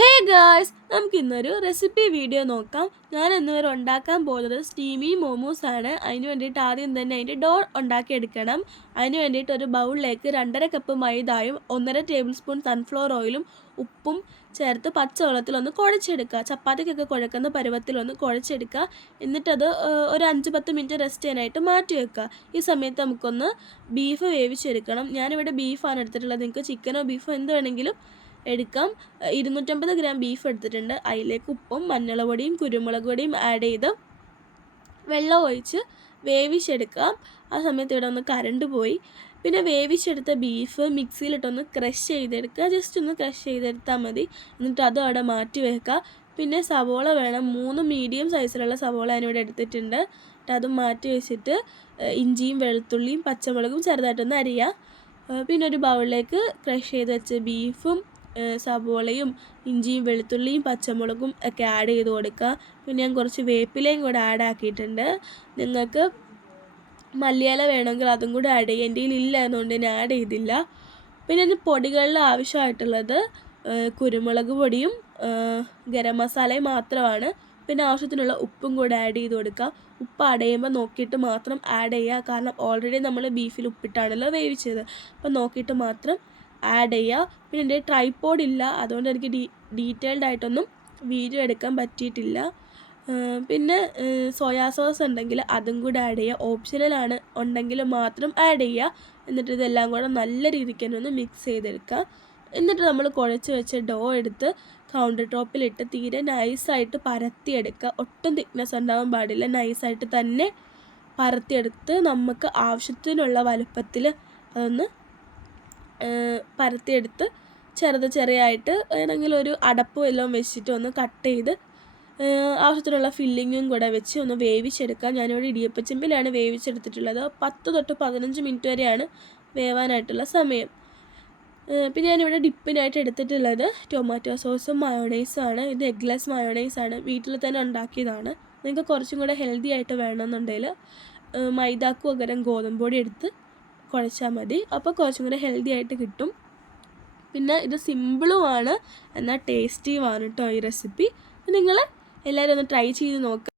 Hey guys, നമുക്ക് ഇന്നൊരു recipe video നോക്കാം. ഞാൻ ഇന്നുവരെ ഉണ്ടാക്കാൻ പോകുന്നത് സ്റ്റീമി മോമോസ് ആണ്. അതിന് വേണ്ടിയിട്ട് ആദ്യം തന്നെ അതിൻ്റെ ഡോ ഉണ്ടാക്കിയെടുക്കണം. അതിന് വേണ്ടിയിട്ട് ഒരു ബൗളിലേക്ക് 2.5 കപ്പ് മൈദയും 1.5 ടേബിൾ സ്പൂൺ സൺഫ്ലവർ ഓയിലും ഉപ്പും ചേർത്ത് പച്ചവെള്ളത്തിലൊന്ന് കുഴച്ചെടുക്കുക. ചപ്പാത്തിക്കൊക്കെ കുഴക്കുന്ന പരുവത്തിലൊന്ന് കുഴച്ചെടുക്കുക. എന്നിട്ടത് ഒരു 5-10 മിനിറ്റ് റെസ്റ്റ് ചെയ്യാനായിട്ട് മാറ്റി വെക്കുക. ഈ സമയത്ത് നമുക്കൊന്ന് ബീഫ് വേവിച്ചെടുക്കണം. ഞാനിവിടെ ബീഫാണ് എടുത്തിട്ടുള്ളത്. നിങ്ങൾക്ക് ചിക്കനോ ബീഫോ എന്ത് വേണമെങ്കിലും എടുക്കാം. 250 ഗ്രാം ബീഫ് എടുത്തിട്ടുണ്ട്. അതിലേക്ക് ഉപ്പും മഞ്ഞൾപ്പൊടിയും കുരുമുളക് പൊടിയും ആഡ് ചെയ്ത് വെള്ളം ഒഴിച്ച് വേവിച്ചെടുക്കാം. ആ സമയത്ത് ഇവിടെ ഒന്ന് കറണ്ട് പോയി. പിന്നെ വേവിച്ചെടുത്ത ബീഫ് മിക്സിയിലിട്ടൊന്ന് ക്രഷ് ചെയ്തെടുക്കുക. ജസ്റ്റ് ഒന്ന് ക്രഷ് ചെയ്തെടുത്താൽ മതി. എന്നിട്ട് അതും അവിടെ മാറ്റി വെക്കുക. പിന്നെ സവോള വേണം. 3 മീഡിയം സൈസിലുള്ള സവോള ഞാനിവിടെ എടുത്തിട്ടുണ്ട്. എന്നിട്ട് അതും മാറ്റി വെച്ചിട്ട് ഇഞ്ചിയും വെളുത്തുള്ളിയും പച്ചമുളകും ചെറുതായിട്ടൊന്ന് അരിയുക. പിന്നെ ഒരു ബൗളിലേക്ക് ക്രഷ് ചെയ്ത് വെച്ച ബീഫും സവോളയും ഇഞ്ചിയും വെളുത്തുള്ളിയും പച്ചമുളകും ഒക്കെ ആഡ് ചെയ്ത് കൊടുക്കുക. പിന്നെ ഞാൻ കുറച്ച് വേപ്പിലയും കൂടെ ആഡ് ആക്കിയിട്ടുണ്ട്. നിങ്ങൾക്ക് മല്ലിയില വേണമെങ്കിൽ അതും കൂടെ ആഡ് ചെയ്യുക. എൻ്റെ കയ്യിൽ ഇല്ല എന്നുകൊണ്ട് ഞാൻ ആഡ് ചെയ്തില്ല. പിന്നെ ഇത് പൊടികളിൽ ആവശ്യമായിട്ടുള്ളത് കുരുമുളക് പൊടിയും ഗരം മസാലയും മാത്രമാണ്. പിന്നെ ആവശ്യത്തിനുള്ള ഉപ്പും കൂടെ ആഡ് ചെയ്ത് കൊടുക്കുക. ഉപ്പ് ആഡ് ചെയ്യുമ്പോൾ നോക്കിയിട്ട് മാത്രം ആഡ് ചെയ്യുക. കാരണം ഓൾറെഡി നമ്മൾ ബീഫിൽ ഉപ്പിട്ടാണല്ലോ വേവിച്ചത്. അപ്പോൾ നോക്കിയിട്ട് മാത്രം ആഡ് ചെയ്യുക. പിന്നെ എൻ്റെ ട്രൈപോഡ് ഇല്ല, അതുകൊണ്ട് എനിക്ക് ഡീറ്റെയിൽഡ് ആയിട്ടൊന്നും വീഡിയോ എടുക്കാൻ പറ്റിയിട്ടില്ല. പിന്നെ സോയാ സോസ് ഉണ്ടെങ്കിൽ അതും കൂടെ ആഡ് ചെയ്യുക. ഓപ്ഷണലാണ്, ഉണ്ടെങ്കിൽ മാത്രം ആഡ് ചെയ്യുക. എന്നിട്ട് ഇതെല്ലാം കൂടെ നല്ല രീതിക്ക് തന്നെ ഒന്ന് മിക്സ് ചെയ്തെടുക്കുക. എന്നിട്ട് നമ്മൾ കുഴച്ച് വെച്ച ഡോ എടുത്ത് കൗണ്ടർ ടോപ്പിലിട്ട് തീരെ നൈസായിട്ട് പരത്തിയെടുക്കുക. ഒട്ടും തിക്നെസ് ഉണ്ടാവാൻ പാടില്ല. നൈസായിട്ട് തന്നെ പരത്തിയെടുത്ത് നമുക്ക് ആവശ്യത്തിനുള്ള വലുപ്പത്തിൽ അതൊന്ന് പരത്തിയെടുത്ത് ചെറിയായിട്ട് ഏതെങ്കിലും ഒരു അടപ്പ് വല്ലതും വെച്ചിട്ട് ഒന്ന് കട്ട് ചെയ്ത് ആവശ്യത്തിനുള്ള ഫില്ലിങ്ങും കൂടെ വെച്ച് ഒന്ന് വേവിച്ചെടുക്കാം. ഞാനിവിടെ ഇടിയപ്പച്ചെമ്പിലാണ് വേവിച്ചെടുത്തിട്ടുള്ളത്. 10 തൊട്ട് 15 മിനിറ്റ് വരെയാണ് വേവാനായിട്ടുള്ള സമയം. പിന്നെ ഞാനിവിടെ ഡിപ്പിനായിട്ട് എടുത്തിട്ടുള്ളത് ടൊമാറ്റോ സോസും മയോണൈസുമാണ്. ഇത് എഗ്ലെസ് മയോണൈസാണ്, വീട്ടിൽ തന്നെ ഉണ്ടാക്കിയതാണ്. നിങ്ങൾക്ക് കുറച്ചും കൂടെ ഹെൽത്തി ആയിട്ട് വേണമെന്നുണ്ടെങ്കിൽ മൈദാക്ക് പകരം ഗോതമ്പ് പൊടി എടുത്ത് കുഴച്ചാൽ മതി. അപ്പോൾ കുറച്ചും കൂടെ ഹെൽത്തി ആയിട്ട് കിട്ടും. പിന്നെ ഇത് സിമ്പിളുമാണ്, എന്നാൽ ടേസ്റ്റിയുമാണ് കേട്ടോ ഈ റെസിപ്പി. നിങ്ങൾ എല്ലാവരും ഒന്ന് ട്രൈ ചെയ്ത് നോക്കുക.